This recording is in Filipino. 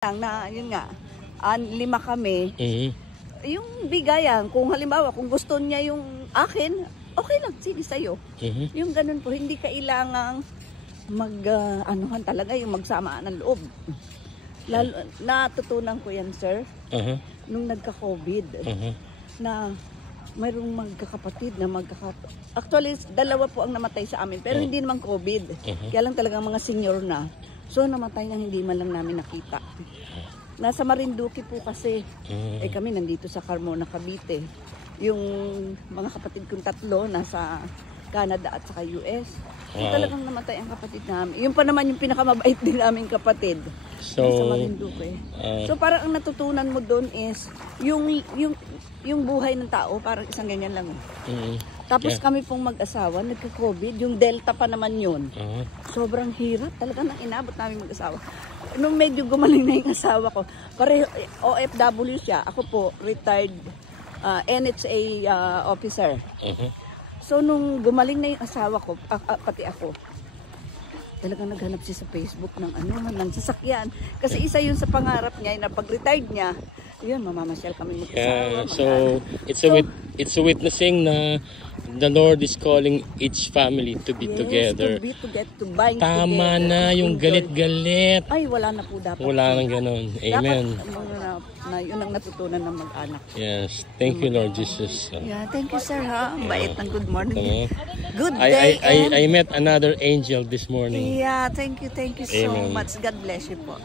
lang na, yun nga, 5 kami. Yung bigayan, kung halimbawa, kung gusto niya yung akin, okay lang, sige sa'yo. Yung ganun po, hindi kailangang anuhan talaga, yung magsamaan ng loob. Lalo, natutunan ko yan, sir, nung nagka-COVID, na mayroong magkakapatid na actually, 2 po ang namatay sa amin, pero hindi naman COVID. Kaya lang talagang mga senior na. So, namatay na hindi man lang namin nakita. Nasa Marinduque po kasi. Kami nandito sa Carmona, Cavite. Yung mga kapatid kong 3 nasa Canada at saka US. So, talagang namatay ang kapatid namin. Yung pa naman yung pinakamabait din naming kapatid. So, nasa Marinduque. So, parang ang natutunan mo doon is yung buhay ng tao, parang isang ganyan lang. Tapos kami pong mag-asawa, nagka-COVID, yung Delta pa naman yun. Sobrang hirap, talaga nang inabot namin mag-asawa. Nung medyo gumaling na yung asawa ko, pareho OFW siya, ako po, retired NHA officer. So nung gumaling na yung asawa ko, pati ako, talagang naghanap siya sa Facebook ng sasakyan. Kasi isa yun sa pangarap niya, na pag-retired niya, yun, mamamasyal kami mag-asawa. So, it's a witnessing na the Lord is calling each family to be together. To bind Tama together, na yung galit-galit. Ay, wala na po dapat. Wala nang ganun. Amen. Dapat, yun ang natutunan ng mag-anak. Yes. Thank you, Lord Jesus. Yeah, thank you, sir, ha? Bait ng good morning. Good day. I met another angel this morning. Yeah, thank you so Amen. much. God bless you po.